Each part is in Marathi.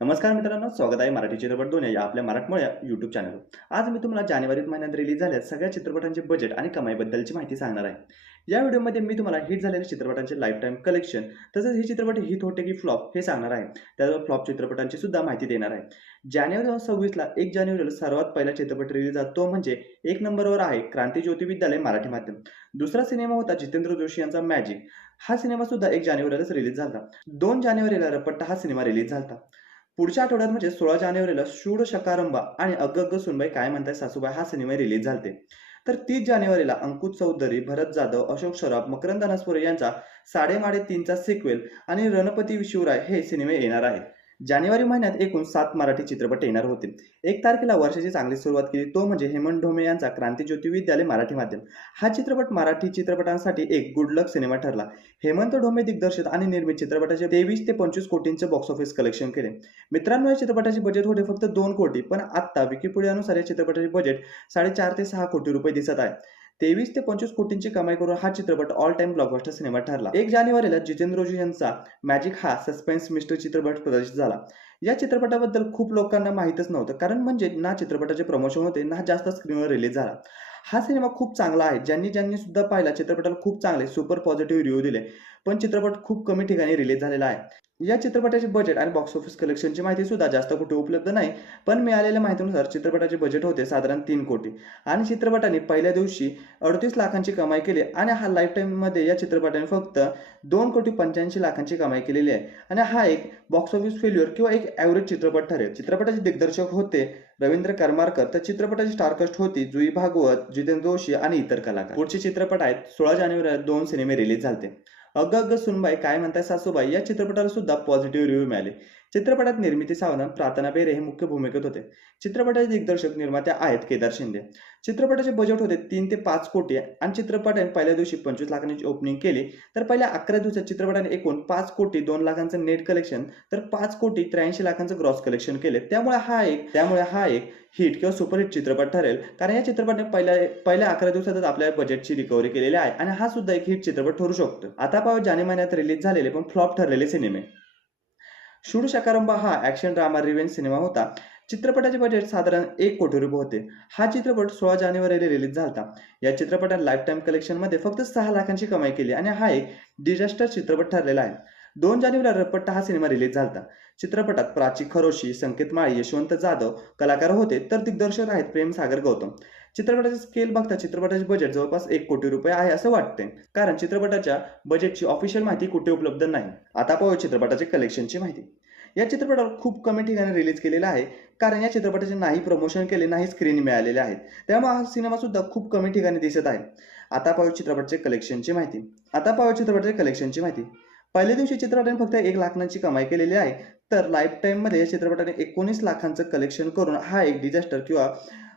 नमस्कार मित्रांनो स्वागत आहे मराठी चित्रपट दोन या आपल्या मराठमोळ्या यूट्यूब चॅनलवर आज मी तुम्हाला जानेवारी महिन्यात रिलीज झालेल्या सगळ्या चित्रपटांचे बजेट आणि कमाईबद्दलची माहिती सांगणार आहे. या व्हिडिओमध्ये मी तुम्हाला हिट झालेल्या चित्रपटांचे लाईफ टाईम कलेक्शन तसंच हे चित्रपट हिट होते की फ्लॉप हे सांगणार आहे. त्यावर फ्लॉप चित्रपटांची सुद्धा माहिती देणार आहे. जानेवारी सव्वीसला एक जानेवारीला सर्वात पहिला चित्रपट रिलीज झाला तो म्हणजे एक नंबरवर आहे क्रांती ज्योती विद्यालय मराठी माध्यम. दुसरा सिनेमा होता जितेंद्र जोशी यांचा मॅजिक हा सिनेमा सुद्धा एक जानेवारीलाच रिलीज झाला. दोन जानेवारीला रपट्टा हा सिनेमा रिलीज झाला. पुढच्या आठवड्यात म्हणजे सोळा जानेवारीला शूड शकारंबा आणि अग्ग सुनबाई काय म्हणताय सासूबाई? हा सिनेमा रिलीज झालते. तर तीस जानेवारीला अंकुश चौधरी भरत जाधव अशोक शराफ मकरंद अनासपुरे यांचा साडेमाडे तीनचा सिक्वेल आणि रणपती शिवराय हे सिनेमे येणार आहेत. जानेवारी महिन्यात एकूण सात मराठी चित्रपट येणार होते. एक तारखेला वर्षाची चांगली सुरुवात केली तो म्हणजे हेमंत ढोमे यांचा क्रांतीज्योती विद्यालय मराठी माध्यम. हा चित्रपट मराठी चित्रपटांसाठी एक गुड लक सिनेमा ठरला. हेमंत ढोमे दिग्दर्शित आणि निर्मित चित्रपटाचे तेवीस ते पंचवीस कोटींचे बॉक्स ऑफिस कलेक्शन केले. मित्रांनो या चित्रपटाचे बजेट होते फक्त दोन कोटी पण आत्ता विकिपुडियानुसार या चित्रपटाचे बजेट साडेचार ते सहा कोटी रुपये दिसत आहे. तेवीस ते पंचवीस कोटींची कमाई करून हा चित्रपट ऑल टाइम ब्लॉकबस्टर सिनेमा ठरला. एक जानेवारीला जितेंद्रजी यांचा मॅजिक हा सस्पेन्स मिस्टर चित्रपट प्रदर्शित झाला. या चित्रपटाबद्दल खूप लोकांना माहीतच नव्हतं कारण म्हणजे ना चित्रपटाचे प्रमोशन होते ना जास्त स्क्रीनवर रिलीज झाला. हा सिनेमा खूप चांगला आहे. ज्यांनी ज्यांनी सुद्धा पाहिला चित्रपटाला खूप चांगले सुपर पॉझिटिव्ह रिव्ह्यू दिले. पण चित्रपट खूप कमी ठिकाणी रिलीज झालेला आहे. या चित्रपटाचे बजेट आणि बॉक्स ऑफिस कलेक्शनची माहिती सुद्धा जास्त कुठे उपलब्ध नाही पण मिळालेल्या माहितीनुसार चित्रपटाचे बजेट होते साधारण तीन कोटी. आणि चित्रपटाने पहिल्या दिवशी अडतीस लाखांची कमाई केली आणि हा लाईफ टाईममध्ये या चित्रपटाने फक्त दोन कोटी पंच्याऐंशी लाखांची कमाई केलेली आहे. आणि हा एक बॉक्स ऑफिस फेल्युअर किंवा एक ॲव्हरेज चित्रपट ठरेल. चित्रपटाचे दिग्दर्शक होते रवींद्र करमारकर तर चित्रपटाची स्टारकास्ट होती जुई भागवत जितेंद्र जोशी आणि इतर कलाकार. पुढचे चित्रपट आहेत सोळा जानेवारीला दोन सिनेमे रिलीज झाले अगं अगं सुनबाई काय म्हणताय सासूबाई? या चित्रपटाला सुद्धा पॉझिटिव्ह रिव्ह्यू मिळाले. चित्रपटात निर्मिती सावंत प्रार्थना बेरे हे मुख्य भूमिकेत होते. चित्रपटाचे दिग्दर्शक निर्मात्या आहेत केदार शिंदे. चित्रपटाचे बजेट होते तीन ते पाच कोटी आणि चित्रपटाने पहिल्या दिवशी पंचवीस लाखांची ओपनिंग केली तर पहिल्या अकरा दिवसात चित्रपटाने एकूण पाच कोटी दोन लाखांचं नेट कलेक्शन तर पाच कोटी त्र्याऐंशी लाखांचं ग्रॉस कलेक्शन केले. त्यामुळे हा एक त्यामुळे हा एक हिट किंवा सुपरहिट चित्रपट ठरेल. कारण या चित्रपटाने पहिल्या पहिल्या अकरा दिवसातच आपल्या बजेटची रिकव्हरी केलेली आहे आणि हा सुद्धा एक हिट चित्रपट ठरू शकतो. आता पाहू जाने महिन्यात रिलीज झालेले पण फ्लॉप ठरलेले सिनेमे शूड शकारंभ हा ॲक्शन ड्रामा रिव्हेंज सिनेमा होता. चित्रपटाचे बजेट साधारण एक कोटी रुपये होते. हा चित्रपट सोळा जानेवारीला रिलीज झाला या चित्रपटात लाईफ टाईम कलेक्शनमध्ये फक्त सहा लाखांची कमाई केली आणि हा एक डिझास्टर चित्रपट ठरलेला आहे. दोन जानेवारीला रपट्टा हा सिनेमा रिलीज झाला चित्रपटात प्राची खरोशी संकेत माळी यशवंत जाधव कलाकार होते तर दिग्दर्शक आहेत प्रेम सागर गौतम. चित्रपटाचे स्केल बघता चित्रपटाचे बजेट जवळपास एक कोटी रुपये आहे असं वाटते. कारण चित्रपटाच्या बजेटची ऑफिशियल माहिती कुठे उपलब्ध नाही. आता पाहू चित्रपटाचे कलेक्शनची माहिती. या चित्रपटावर खूप कमी ठिकाणी रिलीज केलेला आहे. कारण या चित्रपटाचे नाही प्रमोशन केले नाही स्क्रीन मिळालेले आहेत. त्यामुळे हा सिनेमा सुद्धा खूप कमी ठिकाणी दिसत आहे. आता पाहू चित्रपटाचे कलेक्शनची माहिती. आता पाहू चित्रपटाचे कलेक्शनची माहिती. पहिल्या दिवशी चित्रपटाने फक्त एक लाखांची कमाई केलेली आहे. तर लाईफ टाईममध्ये या चित्रपटाने एकोणीस लाखांचं कलेक्शन करून हा एक डिझास्टर किंवा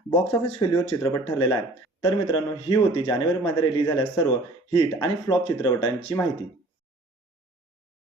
बॉक्स ऑफिस फेल्युअर चित्रपट ठरलेला आहे. तर मित्रांनो ही होती जानेवारीमध्ये रिलीज झाल्या सर्व हिट आणि फ्लॉप चित्रपटांची माहिती.